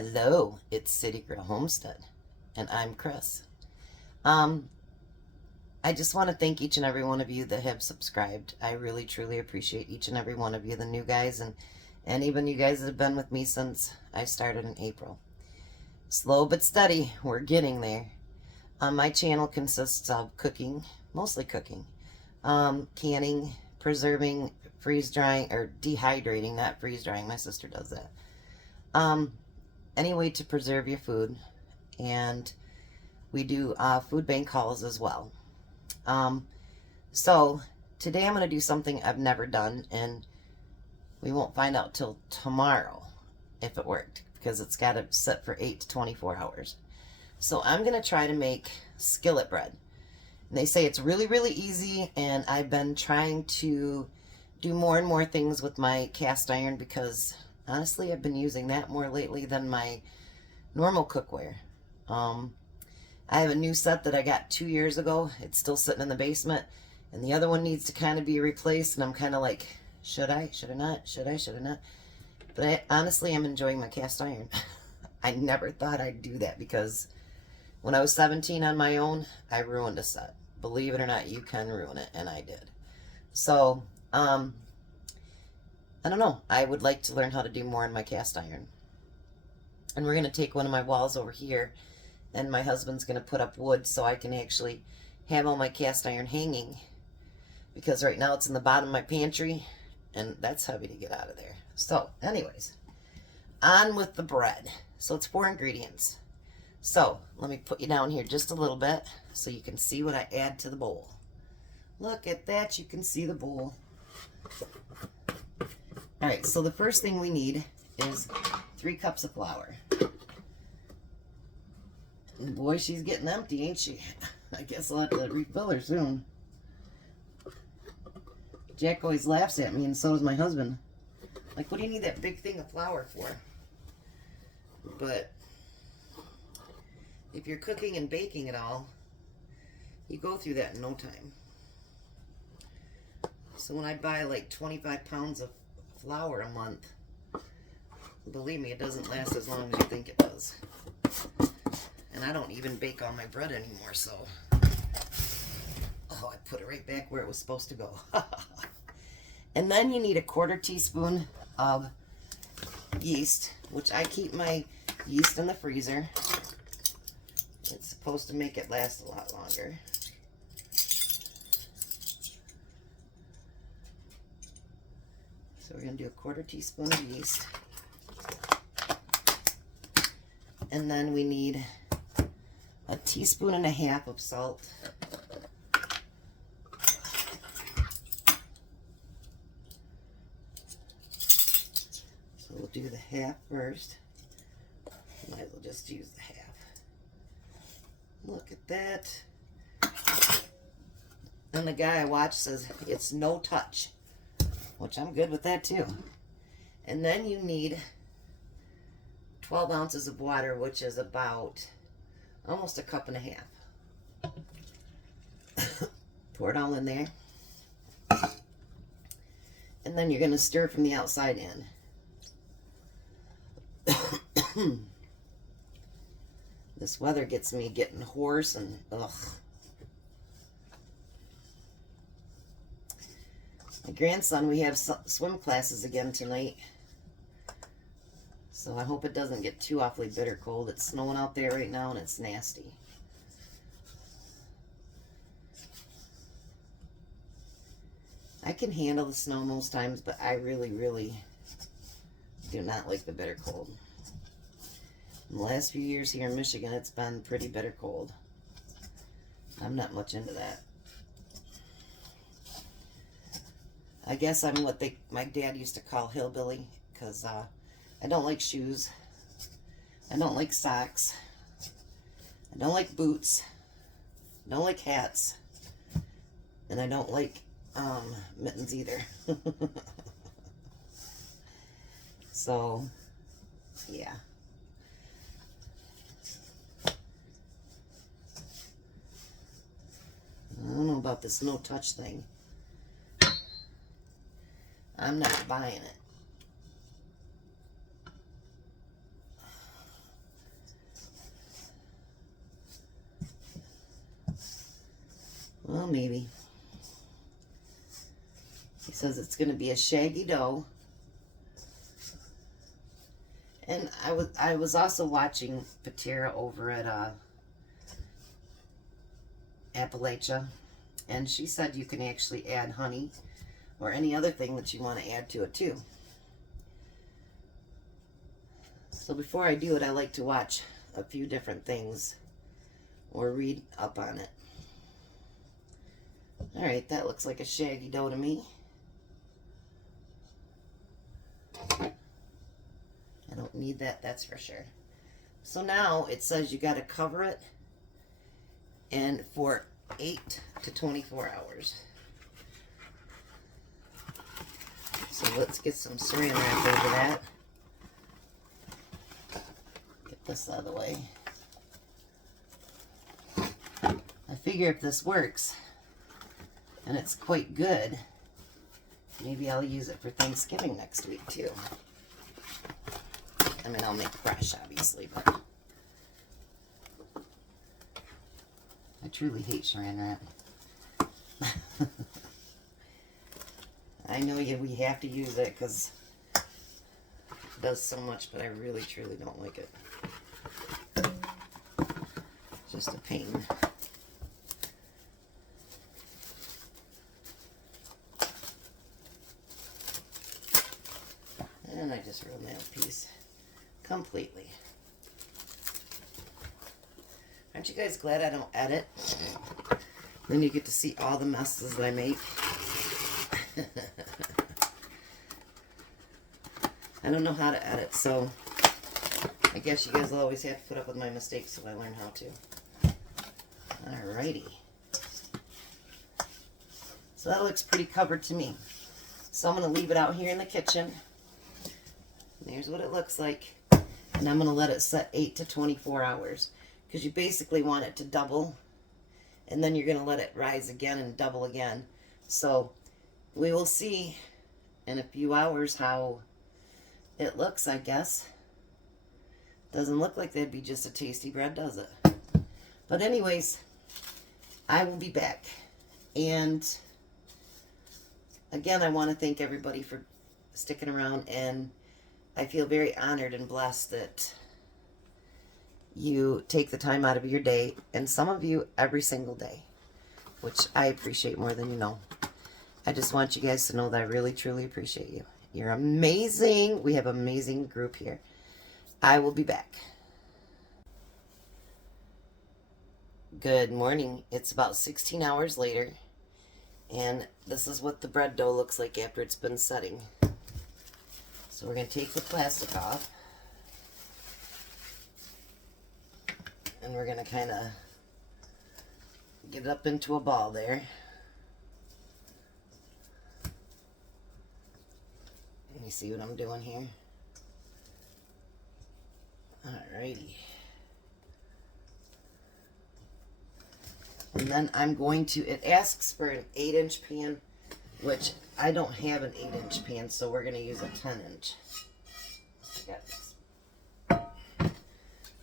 Hello, it's Citygirlhomestead, and I'm Chris. Um, I just want to thank each and every one of you that have subscribed. I really, truly appreciate each and every one of you, the new guys, and even you guys that have been with me since I started in April. Slow but steady, we're getting there. My channel consists of cooking, mostly cooking, canning, preserving, freeze drying, or dehydrating, not freeze drying. My sister does that. Any way to preserve your food, and we do food bank hauls as well. So today I'm going to do something I've never done, and we won't find out till tomorrow if it worked, because it's got to sit for 8 to 24 hours. So I'm going to try to make skillet bread. And they say it's really, really easy, and I've been trying to do more and more things with my cast iron because honestly I've been using that more lately than my normal cookware. I have a new set that I got 2 years ago. It's still sitting in the basement, and the other one needs to kind of be replaced, and I'm kind of like, should I or not? Should I or not? But honestly, I'm enjoying my cast iron. I never thought I'd do that because when I was 17 on my own, I ruined a set. Believe it or not, you can ruin it, and I did. So, I don't know. I would like to learn how to do more in my cast iron. And we're going to take one of my walls over here, and my husband's going to put up wood so I can actually have all my cast iron hanging, because right now it's in the bottom of my pantry, and that's heavy to get out of there. So, anyways, on with the bread. So it's 4 ingredients. So, let me put you down here just a little bit so you can see what I add to the bowl. Look at that, you can see the bowl. Alright, so the first thing we need is 3 cups of flour. And boy, she's getting empty, ain't she? I guess I'll have to refill her soon. Jack always laughs at me, and so does my husband. Like, what do you need that big thing of flour for? But if you're cooking and baking it all, you go through that in no time. So when I buy like 25 pounds of flour a month, believe me, it doesn't last as long as you think it does. And I don't even bake all my bread anymore, so... Oh, I put it right back where it was supposed to go. And then you need a 1/4 teaspoon of yeast, which I keep my yeast in the freezer. It's supposed to make it last a lot longer. So we're going to do a 1/4 teaspoon of yeast. And then we need a 1.5 teaspoons of salt. So we'll do the half first. Might as well just use the half. Look at that. And the guy I watch says it's no touch, which I'm good with that too. And then you need 12 ounces of water, which is about almost 1.5 cups. Pour it all in there. And then you're going to stir from the outside in. This weather gets me getting hoarse and ugh. My grandson, we have swim classes again tonight. So I hope it doesn't get too awfully bitter cold. It's snowing out there right now and it's nasty. I can handle the snow most times, but I really, really do not like the bitter cold. In the last few years here in Michigan, it's been pretty bitter cold. I'm not much into that. I guess I'm what my dad used to call hillbilly, because I don't like shoes. I don't like socks. I don't like boots. I don't like hats. And I don't like mittens either. So, yeah. I don't know about this no touch thing. I'm not buying it. Well, maybe. He says it's going to be a shaggy dough. And I was also watching Patira over at Appalachia, and she said you can actually add honey or any other thing that you want to add to it too. So before I do it, I like to watch a few different things or read up on it. All right, that looks like a shaggy dough to me. I don't need that, that's for sure. So now it says you got to cover it and for 8 to 24 hours. So let's get some saran wrap over that. Get this out of the way. I figure if this works and it's quite good, maybe I'll use it for Thanksgiving next week too. I mean, I'll make fresh, obviously, but I truly hate saran wrap. I know we have to use it because it does so much, but I really, truly don't like it. It's just a pain. And I just ruined that piece completely. Aren't you guys glad I don't edit? Then you get to see all the messes that I make. I don't know how to edit, so I guess you guys will always have to put up with my mistakes so I learn how to. Alrighty. So that looks pretty covered to me. So I'm going to leave it out here in the kitchen. There's what it looks like. And I'm going to let it set 8 to 24 hours. Because you basically want it to double. And then you're going to let it rise again and double again. So we will see in a few hours how it looks, I guess. Doesn't look like that'd be just a tasty bread, does it? But anyways, I will be back. And again, I want to thank everybody for sticking around, and I feel very honored and blessed that you take the time out of your day, and some of you every single day, which I appreciate more than you know. I just want you guys to know that I really, truly appreciate you. You're amazing. We have an amazing group here. I will be back. Good morning. It's about 16 hours later, and this is what the bread dough looks like after it's been setting. So we're going to take the plastic off, and we're going to kind of get it up into a ball there. Let me see what I'm doing here. Alrighty. And then I'm going to, it asks for an 8-inch pan, which I don't have an 8-inch pan, so we're going to use a 10-inch.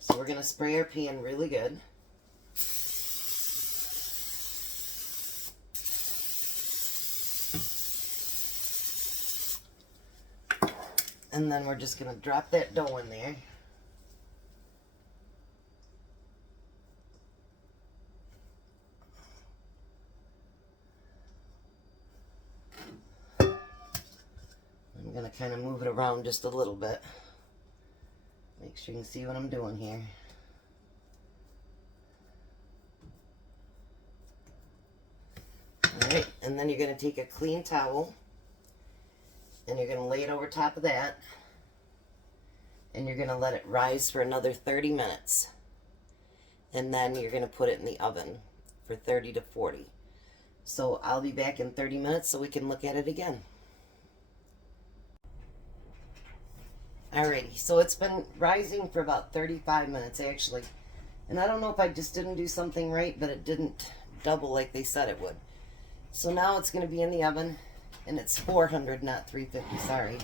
So we're going to spray our pan really good. And then we're just going to drop that dough in there. I'm going to kind of move it around just a little bit. Make sure you can see what I'm doing here. Alright, and then you're going to take a clean towel and you're going to lay it over top of that, and you're going to let it rise for another 30 minutes. And then you're going to put it in the oven for 30 to 40. So I'll be back in 30 minutes so we can look at it again. Alrighty, so it's been rising for about 35 minutes actually. And I don't know if I just didn't do something right, but it didn't double like they said it would. So now it's going to be in the oven, and it's 400, not 350, sorry.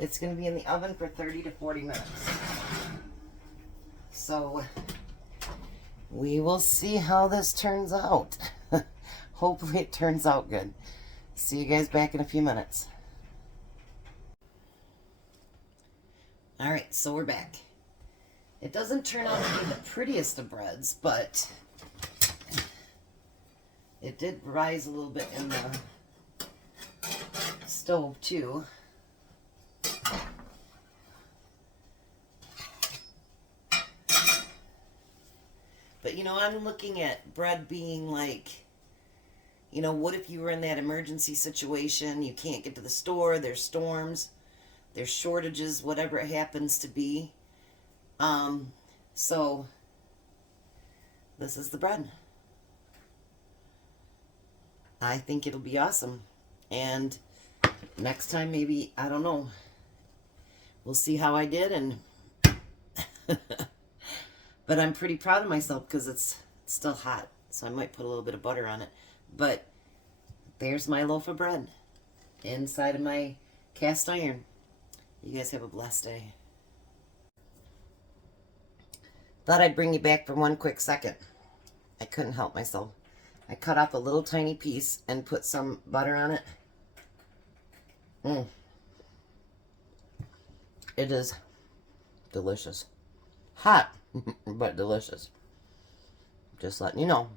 It's going to be in the oven for 30 to 40 minutes. So we will see how this turns out. hopefully it turns out good. See you guys back in a few minutes. Alright, so we're back. It doesn't turn out to be the prettiest of breads, but it did rise a little bit in the stove too. But you know, I'm looking at bread being like, you know, what if you were in that emergency situation, you can't get to the store, there's storms, there's shortages, whatever it happens to be. So this is the bread. I think it'll be awesome. And next time, maybe, I don't know, we'll see how I did. And but I'm pretty proud of myself because it's still hot, so I might put a little bit of butter on it. But there's my loaf of bread inside of my cast iron. You guys have a blessed day. Thought I'd bring you back for one quick second. I couldn't help myself. I cut off a little tiny piece and put some butter on it. It is delicious. Hot, but delicious. Just letting you know.